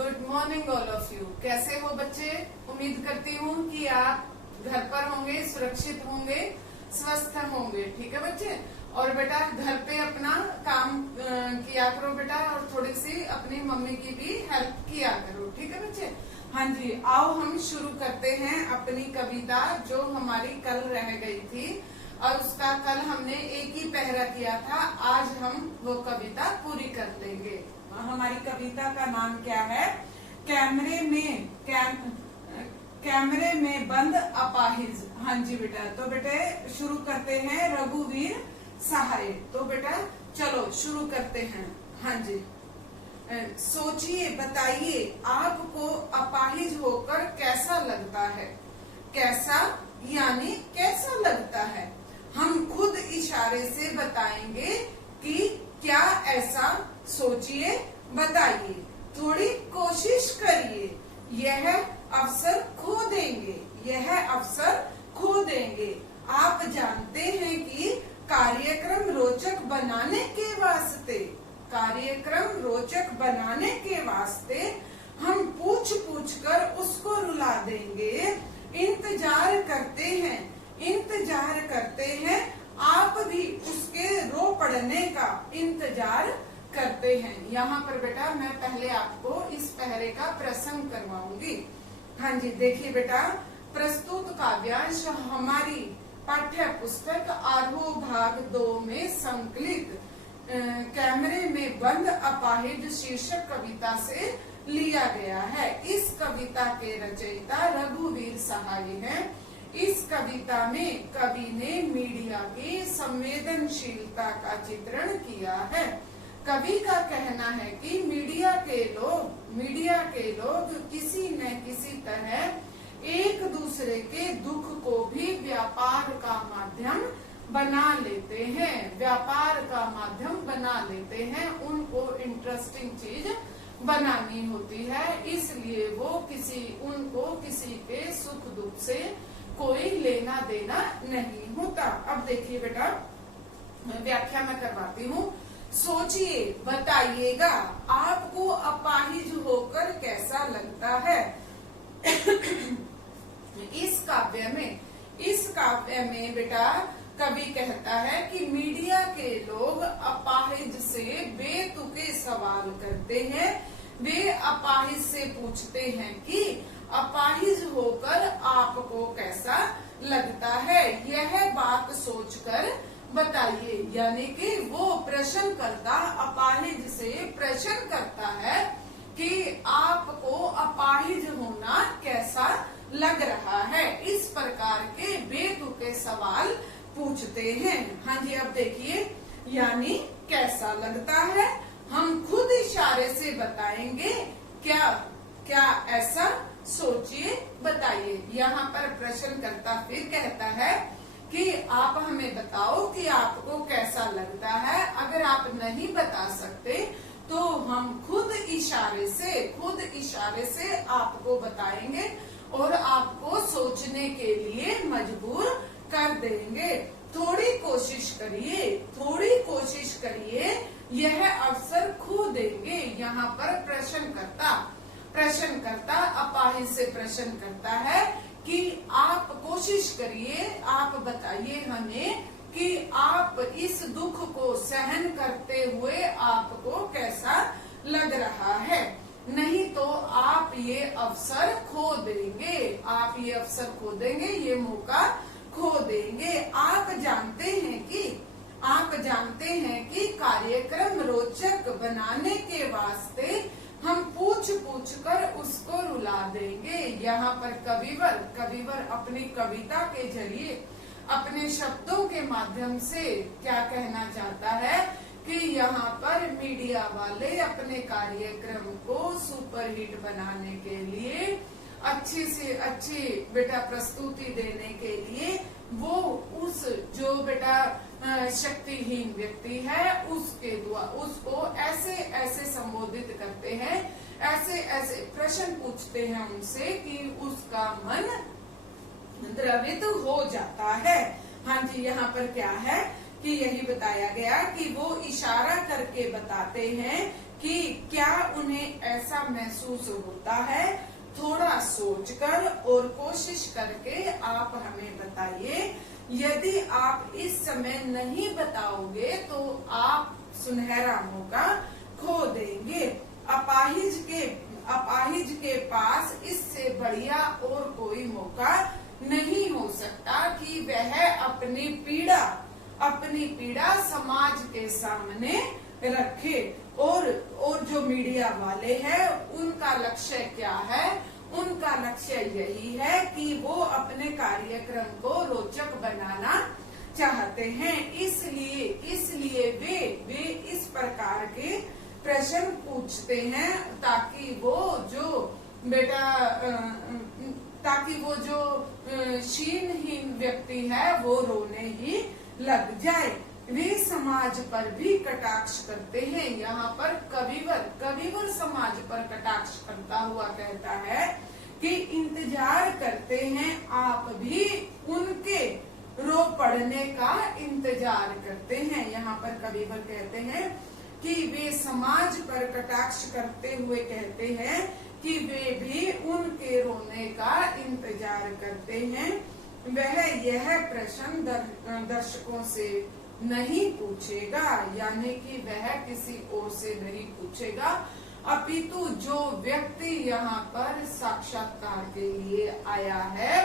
Good morning all of you. कैसे हो बच्चे? उम्मीद करती हूँ कि आप घर पर होंगे, सुरक्षित होंगे, स्वस्थ होंगे। ठीक है बच्चे? और बेटा घर पे अपना काम किया करो बेटा, और थोड़ी सी अपनी मम्मी की भी हेल्प किया करो। ठीक है बच्चे? हाँ जी, आओ हम शुरू करते हैं अपनी कविता जो हमारी कल रह गई थी, और उसका कल हमने एक ही पहरा किया था। आज हम वो कविता पूरी कर लेंगे। हमारी कविता का नाम क्या है? कैमरे में बंद अपाहिज। हाँ जी बेटा, तो बेटे शुरू करते हैं। रघुवीर सहाय। तो बेटा चलो शुरू करते हैं। हाँ जी, सोचिए, बताइए आपको अपाहिज होकर कैसा लगता है? कैसा यानी कैसा लगता है? हम खुद इशारे से बताएंगे कि क्या ऐसा। सोचिए, बताइए, थोड़ी कोशिश करिए, यह अवसर खो देंगे, यह अवसर खो देंगे। आप जानते हैं कि कार्यक्रम रोचक बनाने के वास्ते, कार्यक्रम रोचक बनाने के वास्ते हम पूछ पूछ कर उसको रुला देंगे। इंतजार करते हैं, इंतजार करते हैं, आप भी उसके रो पड़ने का इंतजार करते हैं। यहाँ पर बेटा मैं पहले आपको इस पहरे का प्रसंग करवाऊंगी। हाँ जी, देखिए बेटा, प्रस्तुत काव्यांश हमारी पाठ्य पुस्तक आरोह भाग 2 में संकलित कैमरे में बंद अपाहिज शीर्षक कविता से लिया गया है। इस कविता के रचयिता रघुवीर सहाय हैं। इस कविता में कवि ने मीडिया की संवेदनशीलता का चित्रण किया है। कवि का कहना है कि मीडिया के लोग किसी न किसी तरह एक दूसरे के दुख को भी व्यापार का माध्यम बना लेते हैं, व्यापार का माध्यम बना लेते हैं। उनको इंटरेस्टिंग चीज बनानी होती है, इसलिए वो उनको किसी के सुख दुख से कोई लेना देना नहीं होता। अब देखिए बेटा, व्याख्या मैं करवाती हूँ। सोचिए, बताइएगा आपको अपाहिज होकर कैसा लगता है? इस काव्य में बेटा कवि कहता है कि मीडिया के लोग अपाहिज से बेतुके सवाल करते हैं। वे अपाहिज से पूछते हैं कि अपाहिज होकर आपको कैसा लगता है? यह बात सोचकर बताइए। यानी कि वो प्रश्नकर्ता अपाहिज से प्रश्न करता है कि आपको अपाहिज होना कैसा लग रहा है। इस प्रकार के बेतुके सवाल पूछते हैं। हाँ जी, अब देखिए, यानी कैसा लगता है, हम खुद इशारे से बताएंगे। क्या ऐसा? सोचिए, बताइए। यहाँ पर प्रश्नकर्ता फिर कहता है कि आप हमें बताओ कि आपको कैसा लगता है। अगर आप नहीं बता सकते तो हम खुद इशारे से आपको बताएंगे और आपको सोचने के लिए मजबूर कर देंगे। थोड़ी कोशिश करिए, यह अवसर खो देंगे। यहाँ पर प्रश्नकर्ता अपाहिज से प्रश्न करता है कि आप कोशिश करिए, आप बताइए हमें कि आप इस दुख को सहन करते हुए आपको कैसा लग रहा है। नहीं तो आप ये अवसर खो देंगे, ये मौका खो देंगे। आप जानते हैं कि कार्यक्रम रोचक बनाने के वास्ते हम पूछ पूछ कर उसको रुला देंगे। यहाँ पर कविवर अपनी कविता के जरिए, अपने शब्दों के माध्यम से क्या कहना चाहता है कि यहाँ पर मीडिया वाले अपने कार्यक्रम को सुपरहिट बनाने के लिए, अच्छी से अच्छी बेटा प्रस्तुति देने के लिए, वो उस जो बेटा शक्तिहीन व्यक्ति है उसको ऐसे संबोधित करते हैं, ऐसे प्रश्न पूछते हैं उनसे कि उसका मन द्रवित हो जाता है। हाँ जी, यहाँ पर क्या है कि यही बताया गया कि वो इशारा करके बताते हैं कि क्या उन्हें ऐसा महसूस होता है। थोड़ा सोचकर और कोशिश करके आप हमें बताइए। यदि आप इस समय नहीं बताओगे तो आप सुनहरा मौका खो देंगे। अपाहिज के पास इससे बढ़िया और कोई मौका नहीं हो सकता कि वह अपनी पीड़ा समाज के सामने रखे। और जो मीडिया वाले हैं उनका लक्ष्य क्या है? उनका लक्ष्य यही है कि वो अपने कार्यक्रम को रोचक बनाना चाहते हैं। इसलिए वे इस प्रकार के प्रश्न पूछते हैं ताकि वो जो शीनहीन व्यक्ति है वो रोने ही लग जाए। वे समाज पर भी कटाक्ष करते हैं। यहाँ पर कविवर समाज पर कटाक्ष करता हुआ कहता है कि इंतजार करते हैं आप भी उनके रो पड़ने का इंतजार करते हैं। यहाँ पर कविवर कहते हैं कि वे समाज पर कटाक्ष करते हुए कहते हैं कि वे भी उनके रोने का इंतजार करते हैं। वह यह प्रश्न दर्शकों से नहीं पूछेगा, यानी कि वह किसी और से नहीं पूछेगा, अपितु जो व्यक्ति यहाँ पर साक्षात्कार के लिए आया है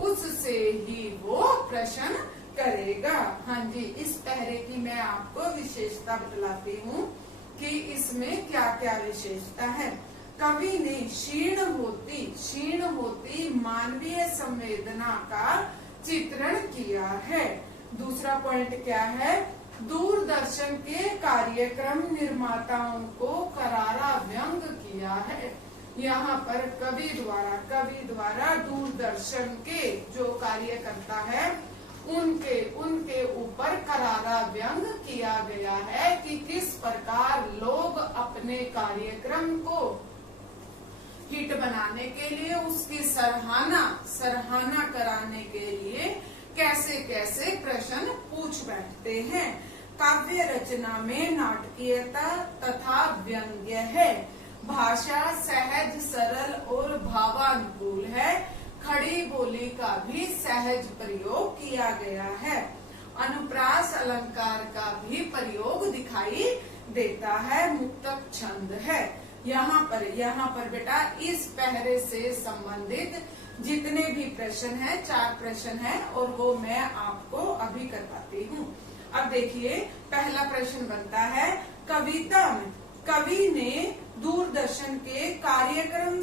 उससे ही वो प्रश्न करेगा। हाँ जी, इस पहरे की मैं आपको विशेषता बतलाती हूँ कि इसमें क्या क्या विशेषता है। कवि ने क्षीण होती मानवीय संवेदना का चित्रण किया है। दूसरा पॉइंट क्या है? दूरदर्शन के कार्यक्रम निर्माताओं को करारा व्यंग किया है। यहाँ पर कवि द्वारा दूरदर्शन के जो कार्यकर्ता है उनके ऊपर करारा व्यंग किया गया है कि किस प्रकार लोग अपने कार्यक्रम को हिट बनाने के लिए, उसकी सराहना कराने के लिए कैसे कैसे प्रश्न पूछ बैठते हैं। काव्य रचना में नाटकीयता तथा व्यंग्य है। भाषा सहज, सरल और भावानुकूल है। खड़ी बोली का भी सहज प्रयोग किया गया है। अनुप्रास अलंकार का भी प्रयोग दिखाई देता है। मुक्तक छंद है। यहाँ पर बेटा इस पहरे से संबंधित जितने भी प्रश्न हैं, 4 प्रश्न हैं और वो मैं आपको अभी करवाती हूँ। अब देखिए, पहला प्रश्न बनता है, कविता में कवि ने दूरदर्शन के कार्यक्रम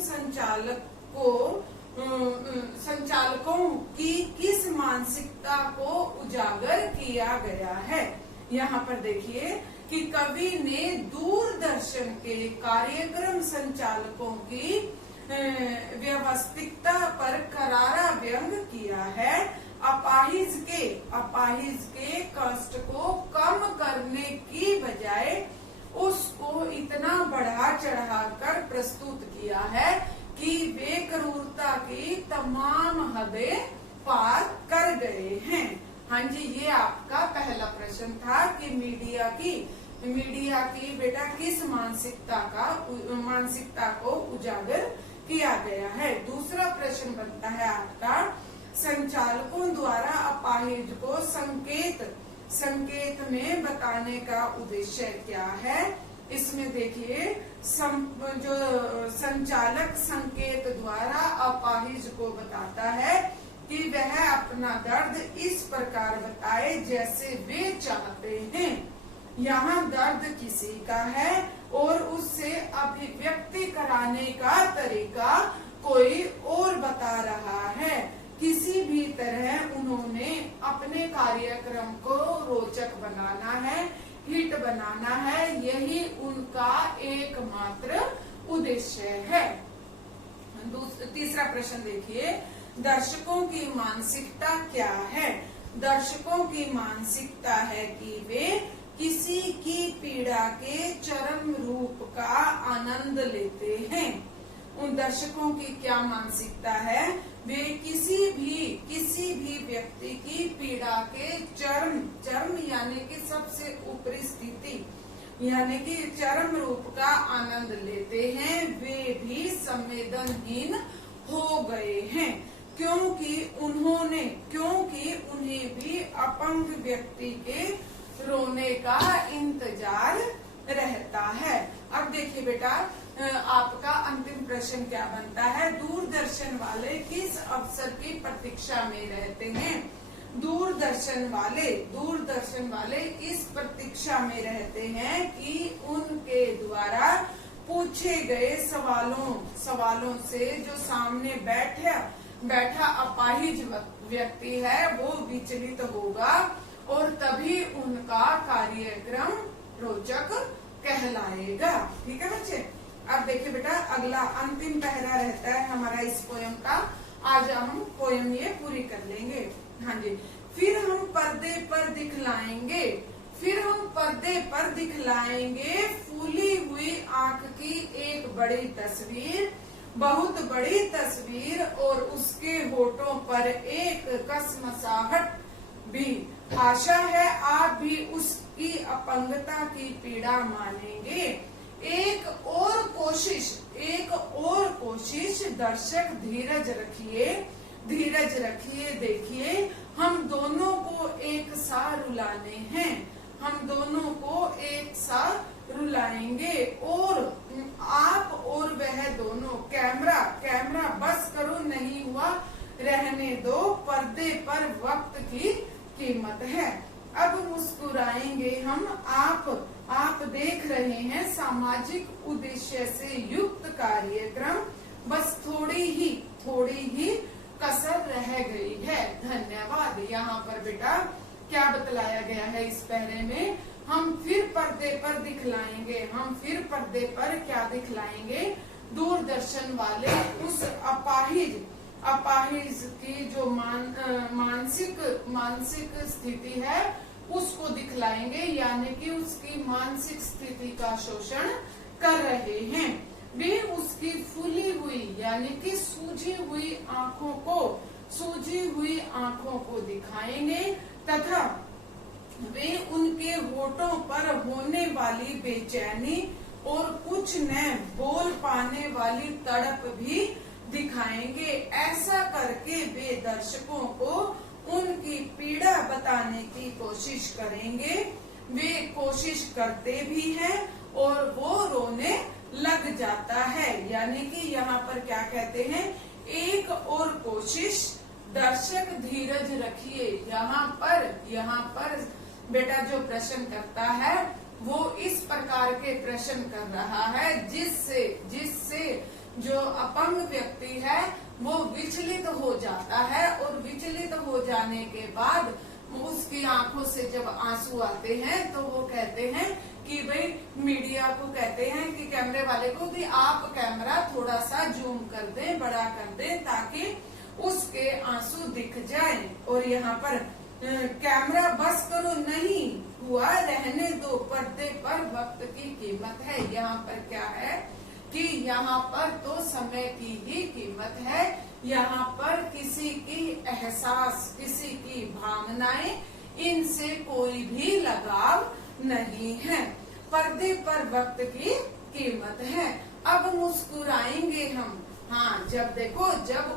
संचालकों की किस मानसिकता को उजागर किया गया है। यहाँ पर देखिए कि कवि ने दूरदर्शन के कार्यक्रम संचालकों की व्यवस्थितता पर करारा व्यंग किया है। अपाहिज के कष्ट को कम करने की बजाय उसको इतना बढ़ा चढ़ाकर प्रस्तुत किया है कि वे क्रूरता की तमाम हदें पार कर गए हैं। हाँ जी, ये आपका पहला प्रश्न था कि मीडिया की बेटा किस मानसिकता को उजागर किया गया है। दूसरा प्रश्न बनता है आपका, संचालकों द्वारा अपाहिज को संकेत में बताने का उद्देश्य क्या है। इसमें देखिए, जो संचालक संकेत द्वारा अपाहिज को बताता है कि वह अपना दर्द इस प्रकार बताए जैसे वे चाहते हैं। यहाँ दर्द किसी का है और उससे अभिव्यक्ति कराने का तरीका कोई और बता रहा है। किसी भी तरह उन्होंने अपने कार्यक्रम को रोचक बनाना है, हिट बनाना है, यही उनका एकमात्र उद्देश्य है। तीसरा प्रश्न देखिए, दर्शकों की मानसिकता क्या है। दर्शकों की मानसिकता है कि वे किसी की पीड़ा के चरम रूप का आनंद लेते हैं। उन दर्शकों की क्या मानसिकता है? वे किसी भी व्यक्ति की पीड़ा के चरम यानी कि सबसे ऊपरी स्थिति यानी कि चरम रूप का आनंद लेते हैं, वे भी संवेदनहीन हो गए हैं, क्योंकि उन्हें भी अपंग व्यक्ति के रोने का इंतजार रहता है। अब देखिए बेटा, आपका अंतिम प्रश्न क्या बनता है? दूरदर्शन वाले किस अवसर की प्रतीक्षा में रहते हैं? दूरदर्शन वाले इस प्रतीक्षा में रहते हैं कि उनके द्वारा पूछे गए सवालों से जो सामने बैठा अपाहिज व्यक्ति है वो विचलित होगा और तभी उनका कार्यक्रम रोचक कहलाएगा। ठीक है बच्चे। अब देखिए बेटा, अगला अंतिम पहरा रहता है हमारा इस पोयम का। आज हम पोयम ये पूरी कर लेंगे। हाँ जी। फिर हम पर्दे पर दिखलाएंगे फूली हुई आंख की एक बड़ी तस्वीर, बहुत बड़ी तस्वीर, और उसके होठों पर एक कसमसाहट भी। आशा है आप भी उसकी अपंगता की पीड़ा मानेंगे। एक और कोशिश दर्शक, धीरज रखिए, देखिए हम दोनों को एक सा रुलाएंगे और आप और वह दोनों। कैमरा बस करो, नहीं हुआ रहने दो, पर्दे पर वक्त की कीमत है। अब मुस्कुराएंगे हम, आप देख रहे हैं सामाजिक उद्देश्य से युक्त कार्यक्रम, बस थोड़ी ही कसर रह गई है। धन्यवाद। यहाँ पर बेटा क्या बतलाया गया है इस पहरे में? हम फिर पर्दे पर क्या दिखलाएंगे? दूरदर्शन वाले उस अपाहिज की जो मानसिक स्थिति है उसको दिखलाएंगे, यानी कि उसकी मानसिक स्थिति का शोषण कर रहे हैं। वे उसकी फूली हुई यानी कि सूजी हुई आंखों को दिखाएंगे तथा वे उनके होठों पर होने वाली बेचैनी और कुछ न बोल पाने वाली तड़प भी दिखाएंगे। ऐसा करके वे दर्शकों को उनकी पीड़ा बताने की कोशिश करेंगे। वे कोशिश करते भी हैं और वो रोने लग जाता है। यानी कि यहाँ पर क्या कहते हैं? एक और कोशिश, दर्शक धीरज रखिए। यहाँ पर बेटा जो प्रश्न करता है वो इस प्रकार के प्रश्न कर रहा है जिससे जो अपंग व्यक्ति है वो विचलित हो जाता है, और विचलित हो जाने के बाद उसकी आंखों से जब आंसू आते हैं तो वो कहते हैं कि भाई मीडिया को कहते हैं कि कैमरे वाले को कि आप कैमरा थोड़ा सा जूम कर दें, बड़ा कर दें, ताकि उसके आंसू दिख जाएं। और यहाँ पर कैमरा बस करो, नहीं हुआ रहने दो, पर्दे पर वक्त की कीमत है। यहाँ पर क्या है कि यहाँ पर तो समय की ही कीमत है। यहाँ पर किसी की एहसास, किसी की भावनाएं, इनसे कोई भी लगाव नहीं है। पर्दे पर वक्त की कीमत है। अब मुस्कुराएंगे हम। हाँ, जब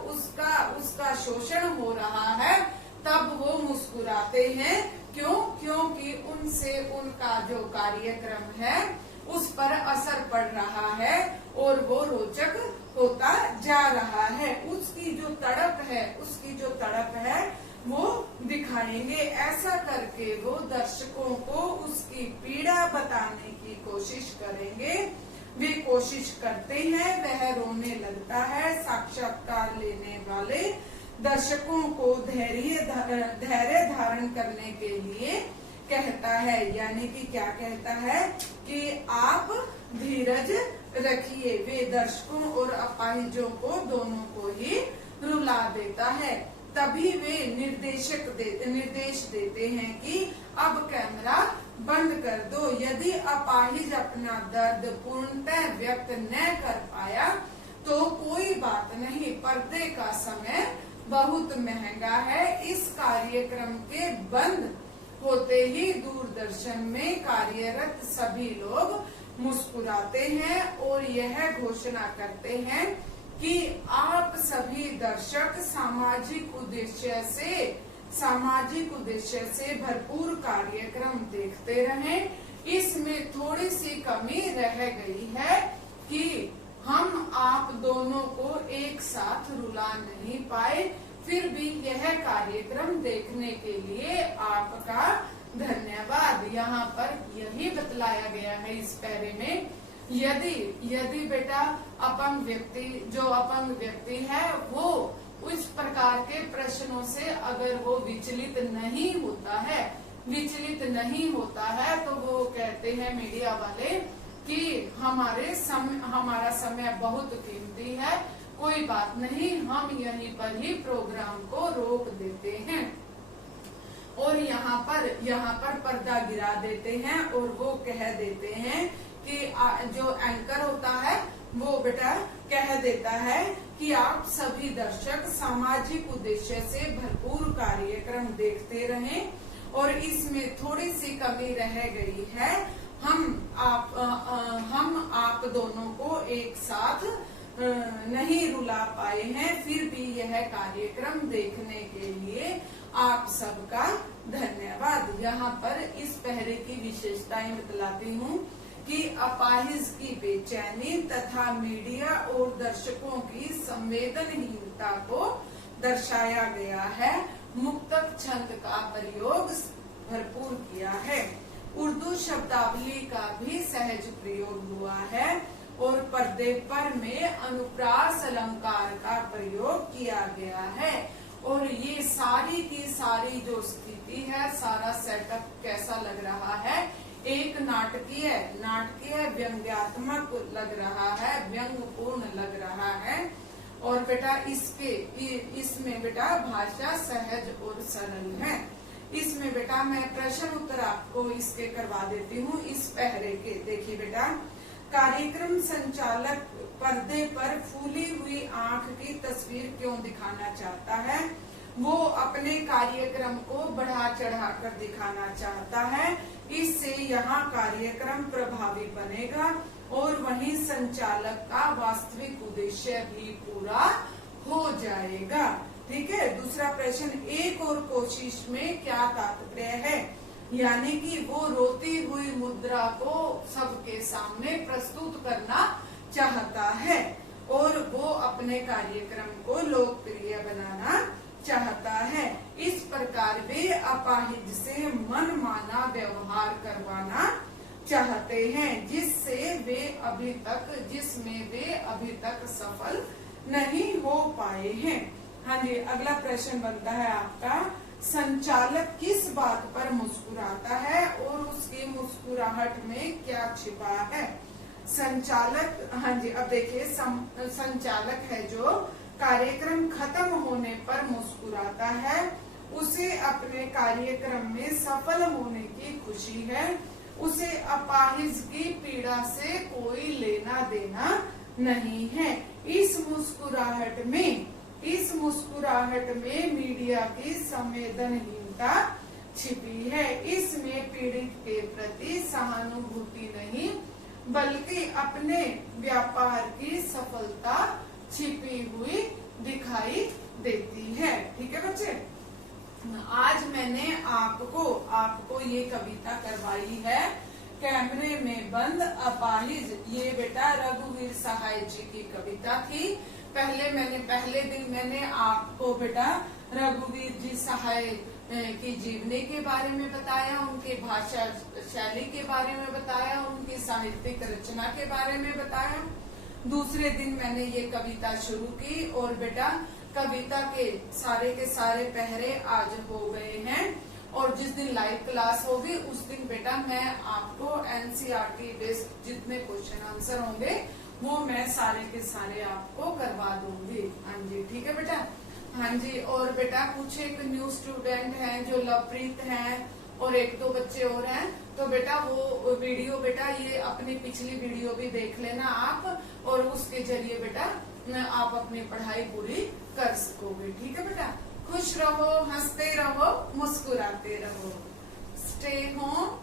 उसका शोषण हो रहा है तब वो मुस्कुराते हैं। क्योंकि उनसे उनका जो कार्यक्रम है उस पर असर पड़ रहा है और वो रोचक होता जा रहा है। उसकी जो तड़प है वो दिखाएंगे। ऐसा करके वो दर्शकों को उसकी पीड़ा बताने की कोशिश करेंगे। वे कोशिश करते हैं, वह रोने लगता है। साक्षात्कार लेने वाले दर्शकों को धैर्य धारण करने के लिए कहता है। यानी कि क्या कहता है कि आप धीरज रखिए। वे दर्शकों और अपाहिजों को दोनों को ही रुला देता है। तभी वे निर्देश देते हैं कि अब कैमरा बंद कर दो। यदि अपाहिज अपना दर्द पूर्णतः व्यक्त न कर पाया तो कोई बात नहीं, पर्दे का समय बहुत महंगा है। इस कार्यक्रम के बंद होते ही दूरदर्शन में कार्यरत सभी लोग मुस्कुराते हैं और यह घोषणा करते हैं कि आप सभी दर्शक सामाजिक उद्देश्य से भरपूर कार्यक्रम देखते रहें। इसमें थोड़ी सी कमी रह गई है कि हम आप दोनों को एक साथ रुला नहीं पाए, फिर भी यह कार्यक्रम देखने के लिए आपका धन्यवाद। यहाँ पर यही बतलाया गया है इस पैरे में, यदि बेटा अपंग व्यक्ति है वो उस प्रकार के प्रश्नों से अगर वो विचलित नहीं होता है तो वो कहते हैं मीडिया वाले कि हमारा समय बहुत कीमती है, कोई बात नहीं, हम यहीं पर ही प्रोग्राम को रोक देते हैं और यहाँ पर पर्दा गिरा देते हैं और वो कह देते हैं कि जो एंकर होता है वो बेटा कह देता है कि आप सभी दर्शक सामाजिक उद्देश्य से भरपूर कार्यक्रम देखते रहें और इसमें थोड़ी सी कमी रह गई है, हम आप दोनों को एक साथ नहीं रुला पाए हैं, फिर भी यह कार्यक्रम देखने के लिए आप सबका धन्यवाद। यहाँ पर इस पहरे की विशेषताएं बतलाती हूँ कि अपाहिज की बेचैनी तथा मीडिया और दर्शकों की संवेदनहीनता को दर्शाया गया है। मुक्तक छंद का प्रयोग भरपूर किया है। उर्दू शब्दावली का भी सहज प्रयोग हुआ है और पर्दे पर में अनुप्रास अलंकार का प्रयोग किया गया है। और ये सारी की सारी जो स्थिति है, सारा सेटअप कैसा लग रहा है, एक नाटकीय व्यंग्यात्मक लग रहा है, व्यंग्यपूर्ण लग रहा है। और बेटा इसमें बेटा भाषा सहज और सरल है। इसमें बेटा मैं प्रश्न उत्तर आपको इसके करवा देती हूँ इस पहरे के। देखिए बेटा, कार्यक्रम संचालक पर्दे पर फूली हुई आंख की तस्वीर क्यों दिखाना चाहता है? वो अपने कार्यक्रम को बढ़ा चढ़ा कर दिखाना चाहता है, इससे यहाँ कार्यक्रम प्रभावी बनेगा और वहीं संचालक का वास्तविक उद्देश्य भी पूरा हो जाएगा। ठीक है। दूसरा प्रश्न, एक और कोशिश में क्या तात्पर्य है? यानी कि वो रोती हुई मुद्रा को सबके सामने प्रस्तुत करना चाहता है और वो अपने कार्यक्रम को लोकप्रिय बनाना चाहता है। इस प्रकार वे अपाहिज से मनमाना व्यवहार करवाना चाहते हैं जिसमें वे अभी तक सफल नहीं हो पाए हैं। हाँ जी, अगला प्रश्न बनता है आपका, संचालक किस बात पर मुस्कुराता है और उसकी मुस्कुराहट में क्या छिपा है? संचालक, हाँ जी, अब देखिए, संचालक है जो कार्यक्रम खत्म होने पर मुस्कुराता है, उसे अपने कार्यक्रम में सफल होने की खुशी है, उसे अपाहिज की पीड़ा से कोई लेना देना नहीं है। इस मुस्कुराहट में मीडिया की संवेदनहीनता छिपी है। इसमें पीड़ित के प्रति सहानुभूति नहीं बल्कि अपने व्यापार की सफलता छिपी हुई दिखाई देती है। ठीक है बच्चे, आज मैंने आपको ये कविता करवाई है, कैमरे में बंद अपाहिज। ये बेटा रघुवीर सहाय जी की कविता थी। पहले दिन मैंने आपको बेटा रघुवीर जी सहाय की जीवनी के बारे में बताया, उनके भाषा शैली के बारे में बताया, उनकी साहित्यिक रचना के बारे में बताया। दूसरे दिन मैंने ये कविता शुरू की और बेटा कविता के सारे पहरे आज हो गए हैं और जिस दिन लाइव क्लास होगी उस दिन बेटा मैं आपको एनसीईआरटी बेस्ड जितने क्वेश्चन आंसर होंगे वो मैं सारे के सारे आपको करवा दूंगी। हाँ जी, ठीक है बेटा। हाँ जी, और बेटा कुछ एक न्यू स्टूडेंट हैं जो लवप्रीत हैं और एक दो बच्चे और हैं, तो बेटा वो वीडियो बेटा ये अपनी पिछली वीडियो भी देख लेना आप और उसके जरिए बेटा आप अपनी पढ़ाई पूरी कर सकोगे। ठीक है बेटा, खुश रहो, हंसते रहो, मुस्कुराते रहो। stay home